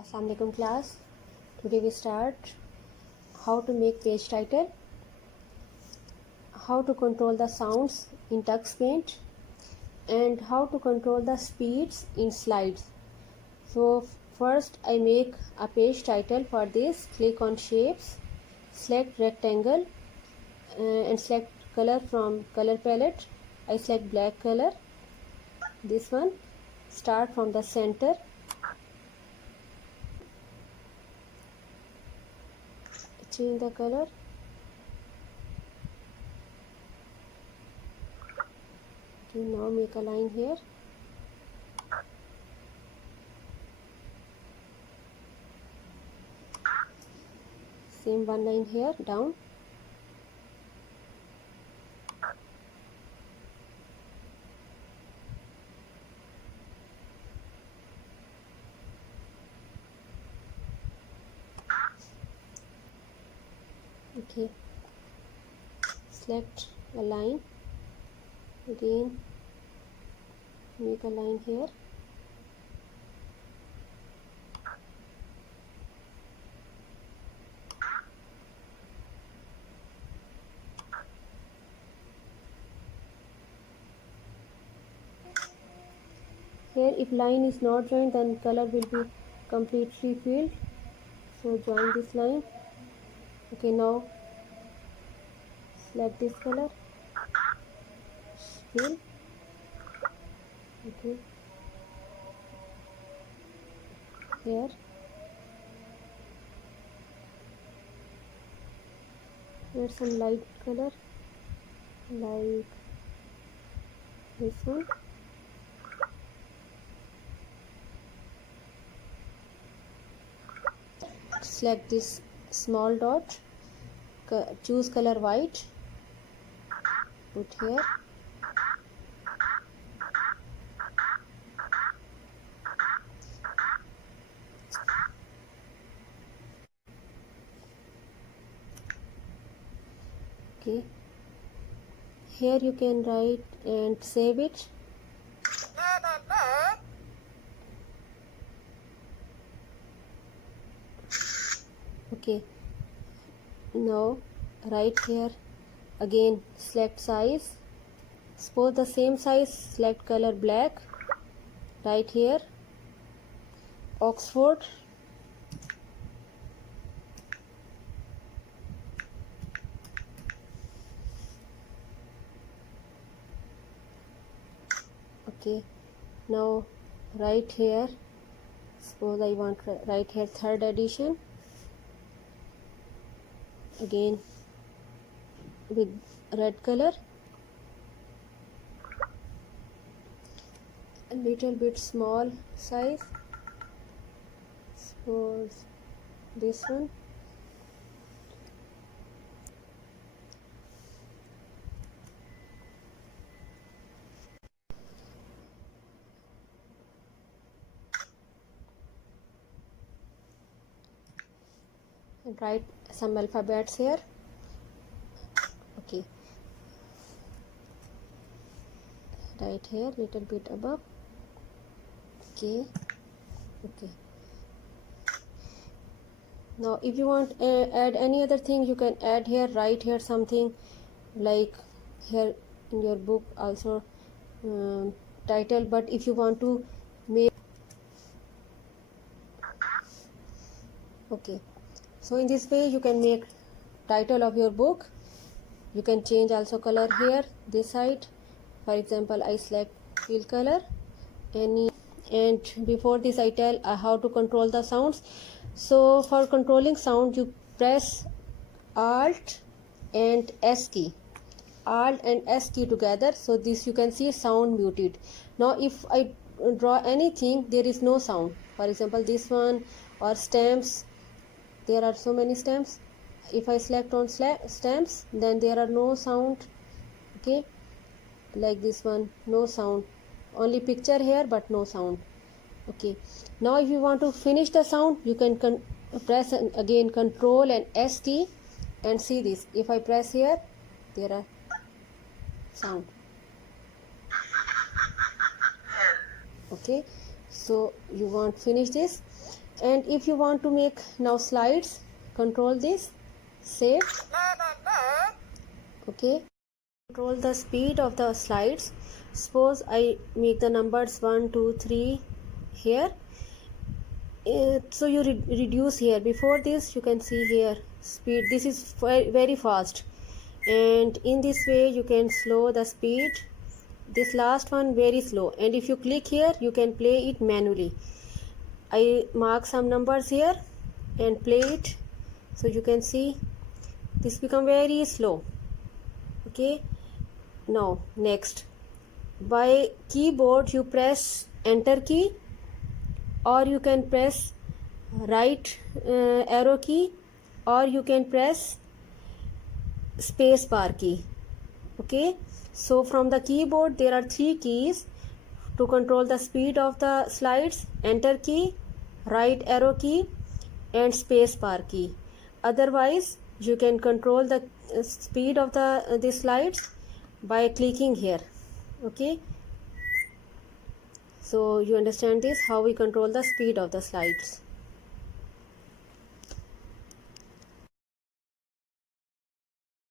Assalamu alaikum class. Today we start how to make page title, how to control the sounds in TuxPaint, and how to control the speeds in slides. So first I make a page title. For this, click on shapes, select rectangle and select color from color palette. I select black color. This one, start from the center. Change the color. Okay, now make a line here. Same one line here down. Okay, select a line, again make a line here. Here if line is not joined, then color will be completely filled, so join this line. Okay, now select this color, fill. Okay, here add some light color like this one. Select this small dot, choose color white, put here. Okay, here you can write and save it. Okay, now right here again select size, suppose the same size, select color black, right here Oxford, okay. Now right here, suppose I want right here 3rd edition, again with red color, a little bit small size, suppose this one. And write some alphabets here. Okay, right here little bit above. Okay, okay. Now if you want add any other thing, you can add here, write here something like here in your book also title. But if you want to make, okay, so in this way you can make title of your book. You can change also color here this side. For example, I select fill color any, and before this I tell how to control the sounds. So for controlling sound, you press Alt and S key, Alt and S key together. So this you can see sound muted. Now if I draw anything, there is no sound. For example, this one or stamps, there are so many stamps. If I select on stamps, then there are no sound. Okay, like this one, no sound, only picture here but no sound. Okay, now if you want to finish the sound, you can press again Control and S key, and see this. If I press here, there are sound. Okay, so you want finish this, And if you want to make now slides, control this, save. Okay, control the speed of the slides. Suppose I make the numbers 1 2 3 here. So you reduce here. Before this you can see here speed, this is very fast, and in this way you can slow the speed, this last one very slow, and if you click here you can play it manually. I mark some numbers here and play it, so you can see this become very slow. Okay, now next, by keyboard you press enter key, or you can press right arrow key, or you can press space bar key. Okay, so from the keyboard there are 3 keys to control the speed of the slides: enter key, right arrow key, and space bar key. Otherwise you can control the speed of the slides by clicking here. Okay, so you understand this, how we control the speed of the slides.